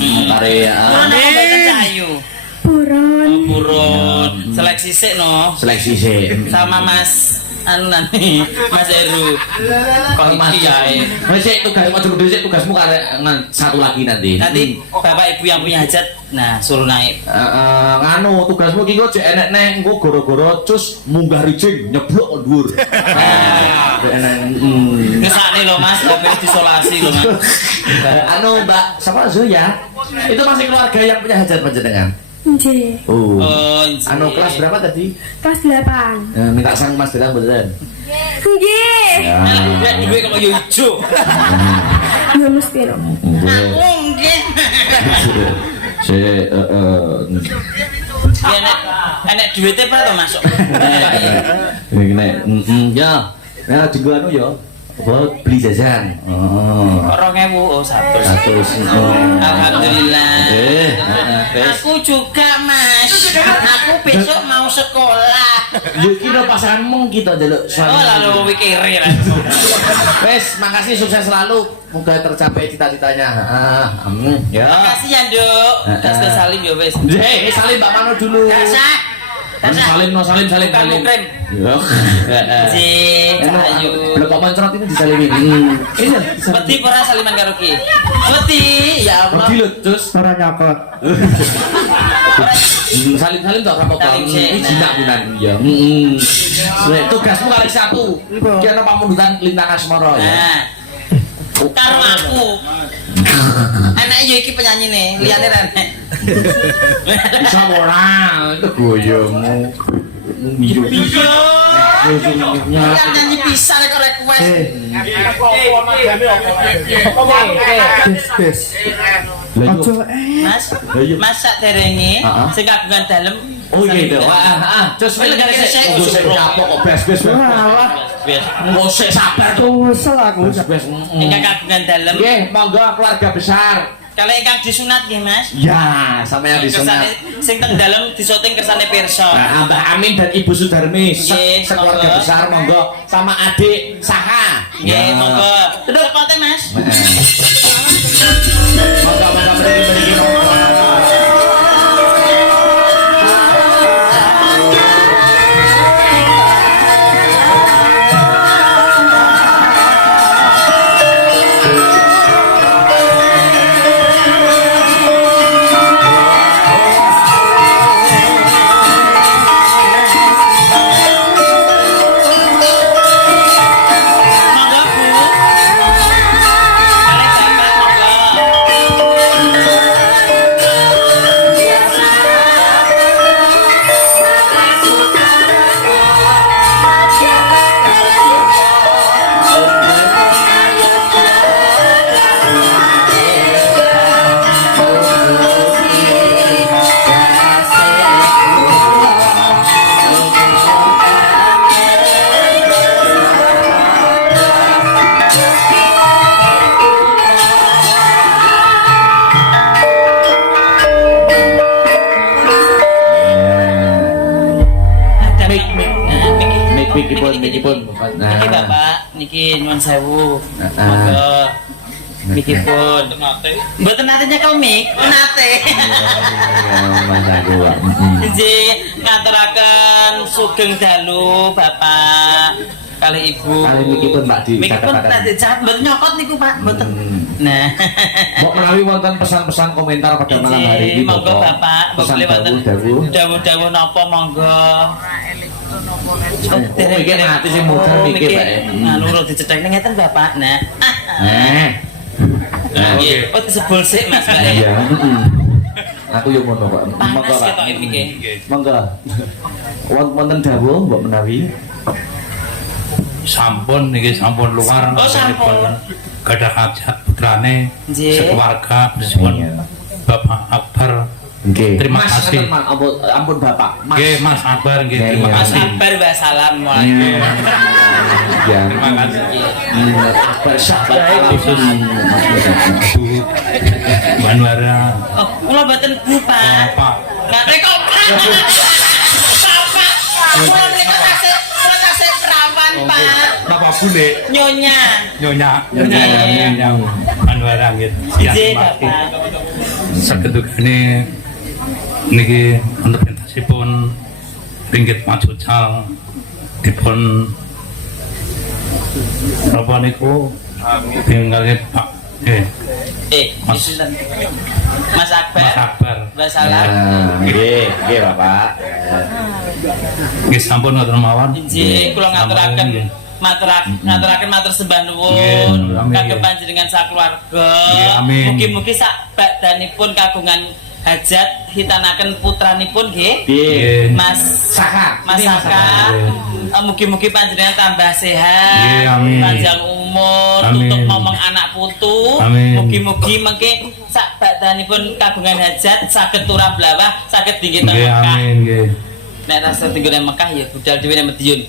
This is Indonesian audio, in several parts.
Mari ya. Cahayu. Buron. Buron. Seleksi sik no. Seleksi sik. Sama Mas anu nanti Mas Heru. Kok Mas Kiai. Wis sik tugas mau dulu sik tugasmu karek satu lagi nanti. Nanti Bapak Ibu yang punya hajat nah suruh naik. Nganu tugasmu iki kok jek enek neh engko gara-gara cus munggah rijing nyeblok kok dhuwur. Ngesane lho Mas, habis disolasi lho Mas. Anu Mbak, siapa Zoya? Itu masih keluarga yang punya hajat panjenengan? Nggih. Oh. Nggih. Anu kelas berapa tadi? Kelas 8. Minta sang Mas Dekan beneran. Nggih. Ya duwe kok yo ijo. Ya mesti lho. Aku nggih. Ya nek duwite Pak to masuk. Nek ya. Ya digo anu ya. Apa beli jajan? Oh. 2000 oh 100. Alhamdulillah. Aku juga Mas. Aku besok mau sekolah. Yo kira pasanganmu kita njaluk suami. Oh lalu wikiri lah. Wes, makasih sukses selalu. Moga tercapai cita-citanya. Amin. Ya. Makasih ya, Nduk. Gas salim ya wis. Salim Mbak Mano dulu. Kasah. Salim. Bukan mukrim. Ya. Si Cahayu. Blok kok mencrot ini disalimin. Iya. Peti pora saliman karo ki. Peti, ya Allah. Peti lho, terus Ora nyokot. salim tok apa kok. Salim sih, Iki jinak bulan ya. Tugasmu kali satu. Ki ana pamundutan lintang asmara ya. Nah. Karo aku. Anak yo iki penyanyi nih, liyane rene. Bisa ora, itu goyomu. Iya. Yang nyanyi bisa nek ora request. Bes. Ojo Mas, Mas sak derenge sing kagungan dalem. Oh gitu. Terus sik kapok kok bes-bes. Engko sik sabar tuh. Kesel aku. Ingkang kagungan dalem. Nggih, monggo keluarga besar. Kalau ingkang disunat nggih, Mas. Ya, sama yang disunat. Sing teng dalem disoting kersane pirsa. Mbak Amin dan Ibu Sudarmi sekeluarga monggo. besar monggo sama adik Saha. Nggih, monggo. Terus pote, Mas. Monggo mriki monggo. Monggo, Bu. Kale Bapak monggo. Ada Mik pun. Niki Bapak, niki nyuwun sewu. Monggo. Niki pun. Mboten nate nyekel mik, nate. Mas aku. Jadi ngaturaken sugeng dalu Bapak kali Ibu. Kali niki pun Mbak di Miki pun tadi jahat mboten nyokot niku Pak, mboten. Nah. Mbok menawi wonten pesan-pesan komentar pada malam hari ini. Monggo Bapak, pesan boleh wonten dawuh. dawuh-dawuh napa monggo. Mikir hati sing muter mikir Pak. Anu ro dicethekne ngeten Bapak. Nah. Nggih, oh disebul sik Mas Pak. Iya, aku yo ngono kok. Monggo Panas Pak. ketok iki. Monggo. Wonten dawuh mbok menawi. Sampun niki sampun luar. Oh, sampun. Gadah hajat putrane Nggih. sekeluarga bersuwun Bapak Akbar. Nggih. Terima Mas, kasih. ampun Bapak. Nggih Mas Akbar nggih Nggih, terima iya. Mas kasih. Akbar wa assalamualaikum. Ya. Terima kasih. Bersabar Khusus Bu Banwara Oh, kula mboten Bu Pak. Bapak Nggak rekop. Bapak. Kula kasih perawan Pak. Napa bule Nyonya. Nyonya Nyonya. Banwara nggih. Siap Nggih terima kasih. Bapak. Saged ini niki untuk pentasipun ringgit majucal dipun apa niku tinggalnya Pak Mas Mas Akbar. Mas Akbar. Mbak Salah. Nggih Bapak. Nggih sampun ngoten mawon. Injih kula ngaturaken ngaturaken matur sembah nuwun kagem panjenengan sakeluarga. Amin. Mugi-mugi sak badanipun kagungan hajat hitanaken putranipun nggih. Nggih. Mas Saka. Mas Ini Mas Saka. Mugi-mugi panjenengan tambah sehat, Nggih, amin. panjang umur, Amin. tutup ngomong anak putu. Amin. Mugi-mugi mengke sak badanipun kagungan hajat saged turah blawah, saged dinggih teng Nggih Mekah. amin nggih. Nek rasa tinggal nang Mekah ya budal dhewe nang Madiun.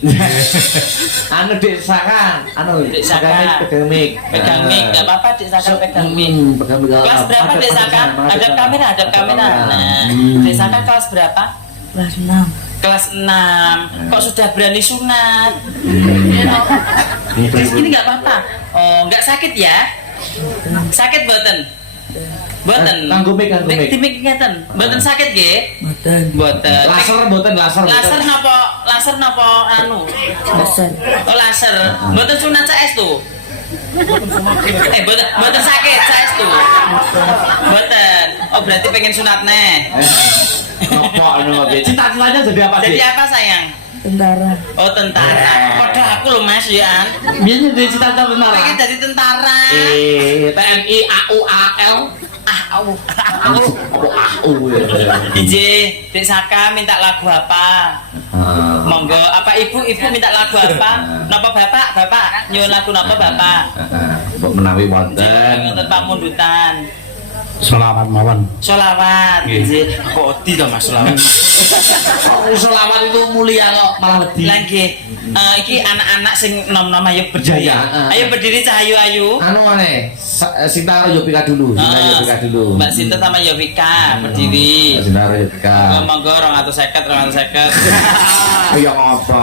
Anu Dik Saka, anu Dik Saka. pegang mic. Pegang mic, enggak apa-apa Dik Saka pegang mic. Pegang mic. Kelas berapa Dik Saka? Hadap kamera, hadap kamera. Nah, Dik Saka kelas berapa? Kelas 6. Kelas 6. Kok sudah berani sunat? Ini enggak apa-apa. Oh, enggak sakit ya? Sakit mboten? Mboten. Kanggo mic, kanggo mic. Di mic ngeten. Mboten sakit nggih? Mboten. Laser mboten laser. Laser napa? Laser napa anu? Laser. Oh laser. Mboten sunat saestu. Mboten sakit saestu. Mboten. Oh berarti pengen sunat neh. Apa anu Dik? Cita-citanya jadi apa Jadi Dik? apa sayang? Tentara. Oh tentara. Padha aku lho Mas ya. Biasanya jadi cita-cita tentara. Pengen jadi tentara. TNI AUAL. Au. AU. DJ Dik Saka minta lagu apa? Monggo, apa ibu minta lagu apa? Napa bapak nyuwun lagu napa bapak? Mbok menawi Wonten wonten. pamundutan. Selawat mawon. Sholawat, Nggih. kok wedi to Mas sholawat. Selawat itu mulia kok malah wedi. Lagi, iki anak-anak sing nom-nom ayo berdiri. Jaya, Ayo berdiri Cahayu Ayu. Anu aneh, Sinta karo Yovika dulu, Sinta Yovika dulu. Mbak Sinta sama Yovika berdiri. Sinta karo Yovika. Monggo 250. Ayo apa?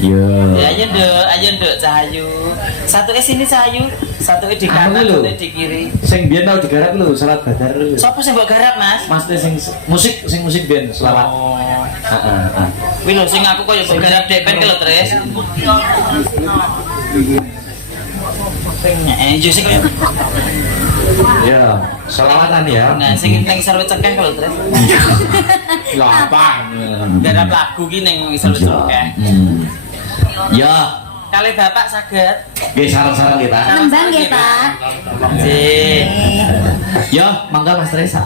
Yo. Ya ayo nduk Cahayu. Satu sini Cahayu, satu di kanan, Anu lho. satu di kiri. Sing biyen tau digarap lho, salat badar lho. Sopo sing mbok garap, Mas? Mas sing musik biyen selawat. Oh. Heeh. Kuwi lho sing aku koyo mbok garap dek ben ki lho, Tres. Yo sing koyo Ya, selawatan ya. nah sing ning sarwe cengkeh lho, Tres. Gampang. Garap lagu ki ning sarwe cengkeh. Ya, Kali Bapak saged. nggih sareng-sareng kita. Nembang ya, Pak. Nggih. Ya, mangga Mas Resa.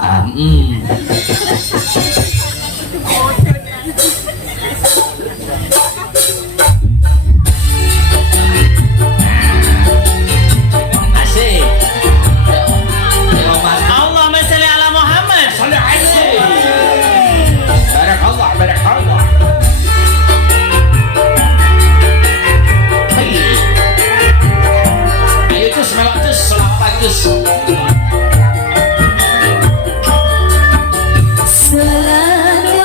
Asik. Allahumma sholli ala Muhammad. Barakallah, barakallah. Ayo cus, melok cus, selapa cus. Selalu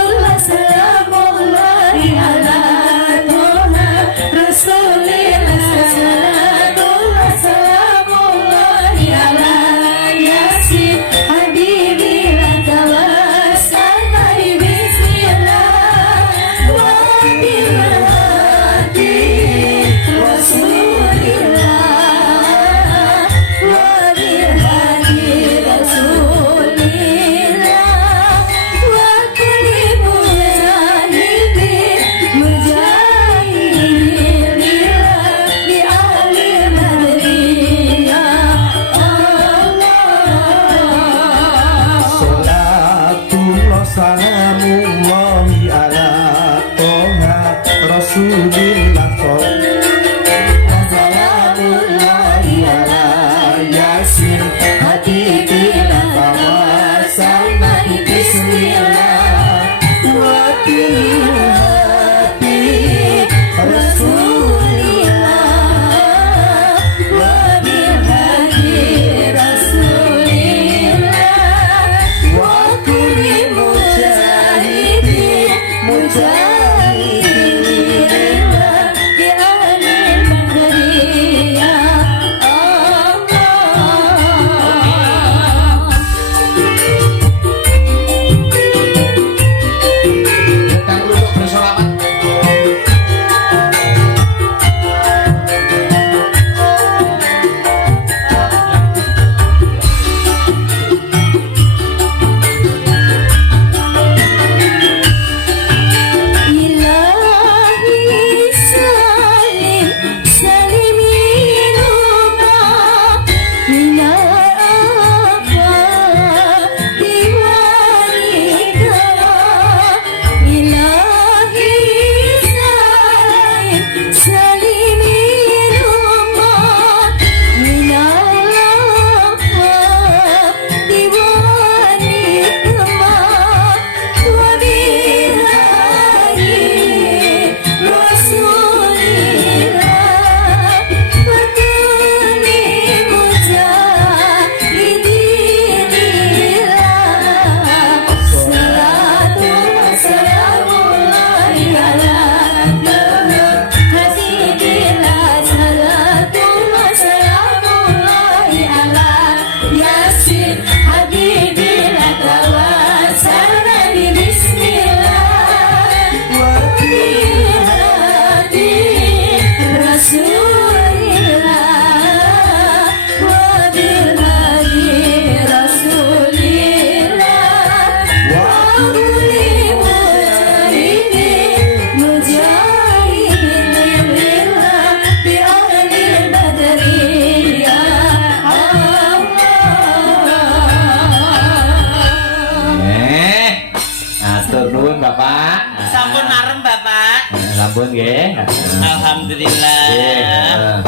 sampun nggih. Alhamdulillah.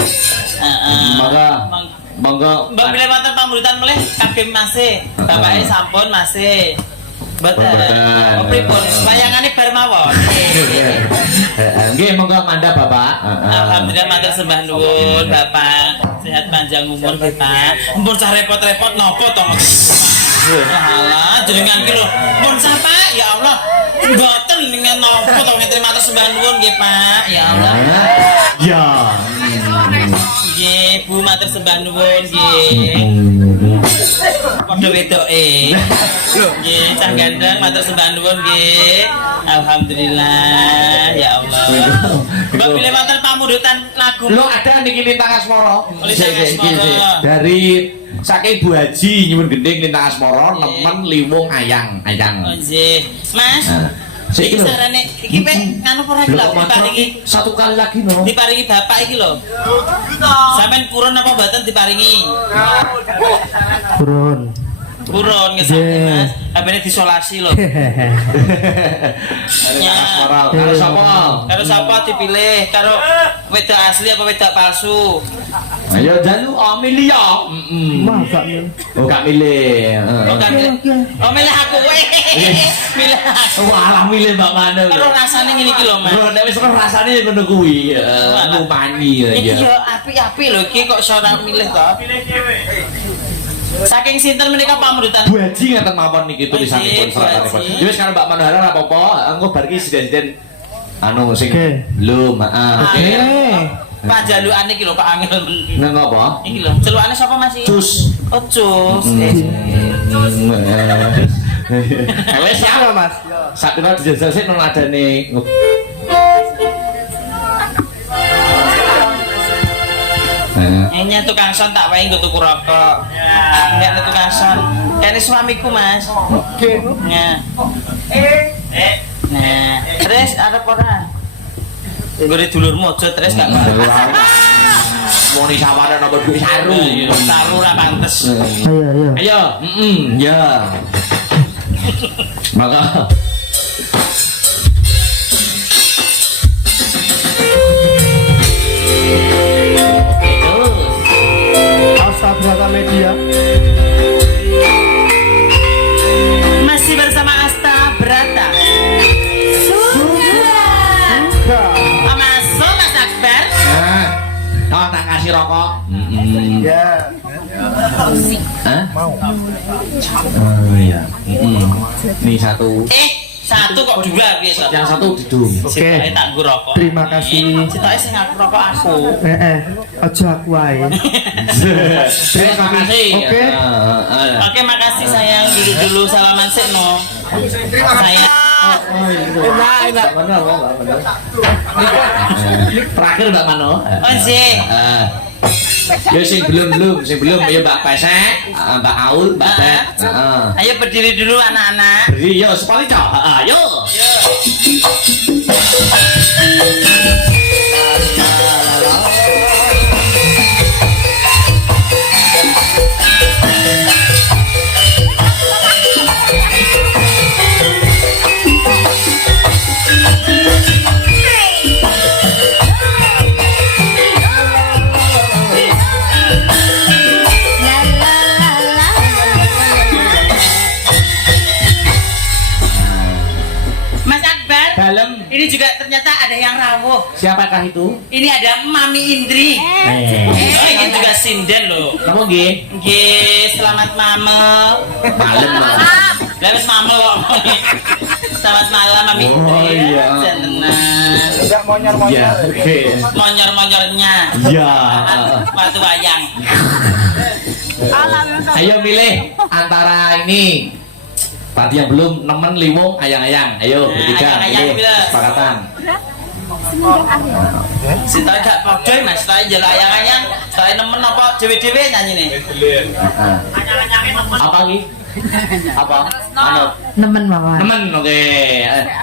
Monggo. Monggo. Mbak milih wonten pamuritan melih kagem masih. Bapake sampun masih. Mboten. Oh pripun? Wayangane bar mawon. Nggih, monggo mandhap Bapak. Alhamdulillah matur sembah nuwun Bapak. Sehat panjang umur nggih Pak. Mumpun cah repot-repot napa to? Alah, jenengan ki lho. Mumpun sapa? Ya Allah. Mboten dengan napa to ngeten matur sembah nuwun nggih Pak. Ya Allah. Ya. Nggih, Bu matur sembah nuwun nggih. Padha wedoke. Nggih, cah gandeng matur sembah nuwun nggih. Alhamdulillah, ya Allah. Mbak pilih wonten pamundutan lagu. Lo ada niki Lintang Asmara. Lintang Asmara. Dari saking Bu Haji nyuwun gending Lintang Asmara nemen liwung ayang. Oh nggih. Mas. Iki lho. Sarane iki pe nganu ora iki lho diparingi satu kali lagi no. Diparingi bapak iki lho. Sampeyan purun apa mboten diparingi? Purun. Purun ngesake Mas. Habene disolasi lho. Ya. Karo sapa? Karo sapa dipilih? Karo wedok asli apa wedok palsu? Ayo jalu Amelia. Masa milih? Oh gak milih. Oh kan. Oh milih aku weh. Milih aku. Walah milih Mbak Mano. Karo rasane ngene iki lho Mas. Bro, nek wis ora rasane ya ngono kuwi. Lumani Iki ya. yo apik-apik lho iki kok iso ora milih to. Saking sinten menika pamundutan. Bu Haji ngaten mawon niki tulisanipun Bu surat. Haji. Ya wis karo Mbak Manohara ora apa-apa, engko bar iki siden-siden anu sing Oke. lho, maaf. Oke. Pak jalukane iki lho Pak Angel. Nang apa? Iki lho, celukane sapa Mas iki? Cus. Oh, Cus. Wes ya Mas. Sakira dijajal sik nang adane. Enya tukang son tak wae nggo tuku rokok. Nek tukang son. Kene suamiku Mas. Oke. Nah. Nah, terus ada ora? Nggone dulurmu aja terus gak apa. Moni sawara nomor duit saru. Saru ora pantes. Ayo, ayo. Ayo, ya. Maka Astabrata Media. Masih bersama Asta Brata. Masuk Mas Akbar. nah, tak kasih rokok. Ya. Hah? Mau. Oh iya. Nih satu. Satu kok dua biasa. Yang satu didung. Oke. Tak nggo rokok. Terima kasih. Citoke sing aku rokok aku. Aja aku ae. Terima kasih. Oke. Oke, makasih sayang. Dulu salaman sik no. Saya Enak. Terakhir Mbak Mano. Oh nggih. Ya sing belum ya Mbak Pesek, Mbak Aul, Mbak Bet. Ayo berdiri dulu anak-anak. Beri yo sepali cok. Ayo. Mas Akbar, Dalam. ini juga ternyata ada yang rawuh. Siapakah itu? Ini ada Mami Indri. Ini juga sinden loh. Kamu nggih? Nggih, selamat mamel. Malam Mbak. Selamat mamel kok. Selamat malam Mami Indri. Oh, iya. Tenang. Ya, oke. Monyor-monyornya. Ya. Batu wayang. Ayo milih antara ini. Tadi yang belum nemen liwung ayang-ayang. Ayo bertiga. Ayang-ayang Pilih. pilih. Sepakatan. Sinta gak podo Mas, tak jela ayang-ayang. Saya nemen apa dhewe-dhewe nyanyi nih. Apa lagi? Apa? Mano. Nemen mawon. Nemen, oke.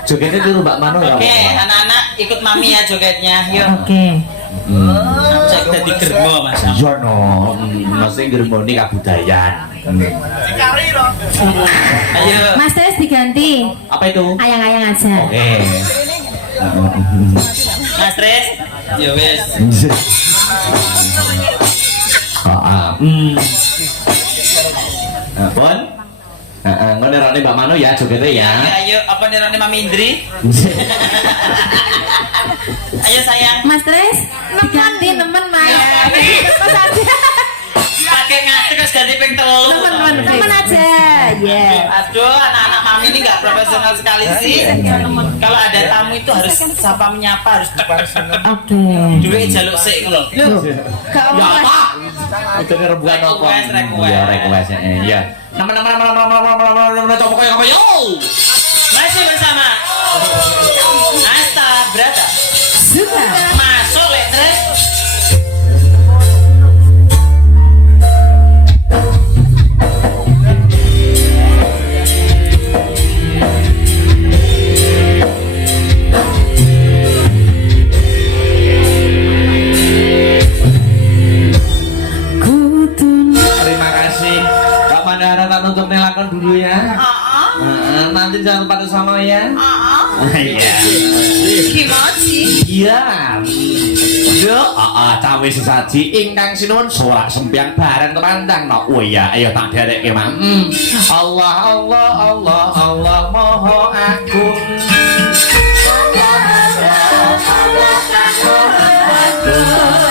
Jogetnya dulu Mbak Mano ya. Oke, anak-anak ikut Mami ya jogetnya. Yuk. Oke. Saya dadi germo Mas. Iya no, mesti ngermoni kabudayan. Ayo. Mas Tris diganti. Apa itu? Ayang-ayang aja. Oke. Mas Tris. Ya wis. Pun ngenerane Mbak Mano ya jogetnya ya. Ayo apa nirane Mami Indri? Ayo sayang. Mas Tris, diganti nemen Mas. Mas aja. Pakai ngatur terus ganti ping telu. Nemen aja. Ya. Aduh, anak-anak Mami ini nggak profesional sekali sih. Kalau ada tamu itu harus sapa menyapa, harus tek. Oke. Duwe jaluk sik ngono. Loh, gak Ya apa. apa? Itu ini rebukan apa? Request. Ya request ya. Nama coba kayak apa yo? Masih bersama Asta Brata. Suka. Masuk lek Tris. Terima kasih. Mbak Mandara tak untuk nelakon dulu ya. Nanti jangan lupa sama ya. Iya. Gimana sih? Iya. Yo, cawe sesaji ingkang sinuwun sorak sempiang bareng kepandang. Oh iya, ayo tak dereke, Mam. Allah Allah Allah Allah Maha Agung. Allah Allah Allah Maha Agung.